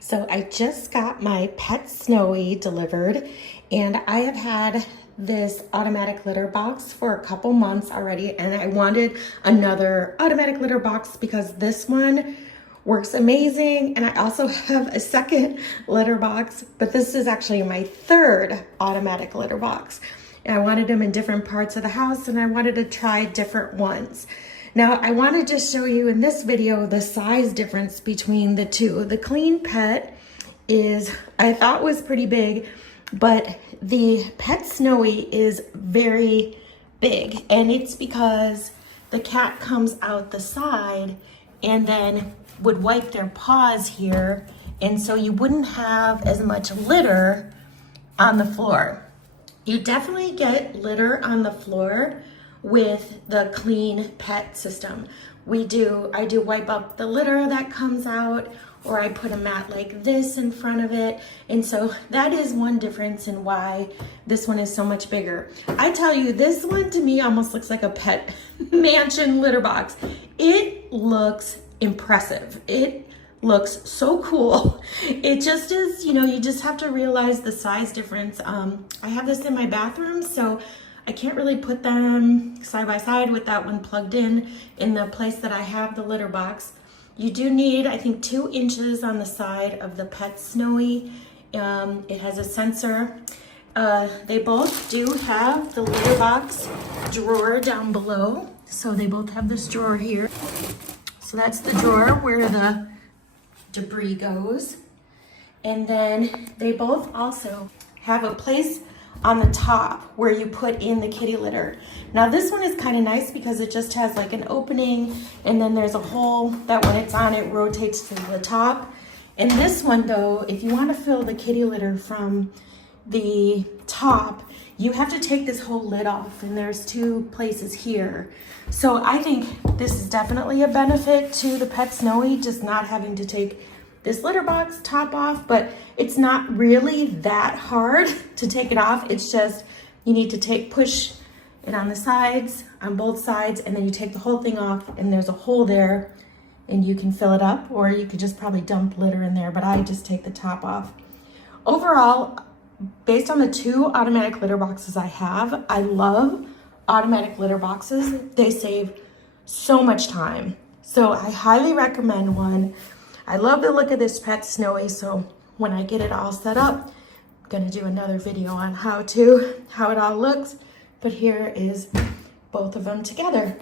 So I just got my PetSnowy delivered, and I have had this automatic litter box for a couple months already, and I wanted another automatic litter box because this one works amazing. And I also have a second litter box, but this is actually my third automatic litter box. And I wanted them in different parts of the house, and I wanted to try different ones. Now, I wanted to show you in this video the size difference between the two. The Clean Pet is, I thought was pretty big, but the PetSnowy is very big. And it's because the cat comes out the side and then would wipe their paws here. And so you wouldn't have as much litter on the floor. You definitely get litter on the floor with the Clean Pet system. I do wipe up the litter that comes out, or I put a mat like this in front of it. And so that is one difference in why this one is so much bigger. I tell you, this one to me almost looks like a pet mansion litter box. It looks impressive. It looks so cool. It just is, you just have to realize the size difference. I have this in my bathroom, so I can't really put them side by side with that one plugged in the place that I have the litter box. You do need, I think, 2 inches on the side of the PetSnowy. It has a sensor. They both do have the litter box drawer down below. So they both have this drawer here. So that's the drawer where the debris goes. And then they both also have a place on the top where you put in the kitty litter. Now this one is kind of nice because it just has like an opening, and then there's a hole that when it's on, it rotates to the top. And this one though, if you want to fill the kitty litter from the top, you have to take this whole lid off, and there's 2 places here. So I think this is definitely a benefit to the PetSnowy, just not having to take this litter box top off, but it's not really that hard to take it off. It's just, you need to push it on the sides, on both sides, and then you take the whole thing off, and there's a hole there, and you can fill it up, or you could just probably dump litter in there, but I just take the top off. Overall, based on the 2 automatic litter boxes I have, I love automatic litter boxes. They save so much time. So I highly recommend one. I love the look of this PetSnowy, so when I get it all set up, I'm gonna do another video on how it all looks. But here is both of them together.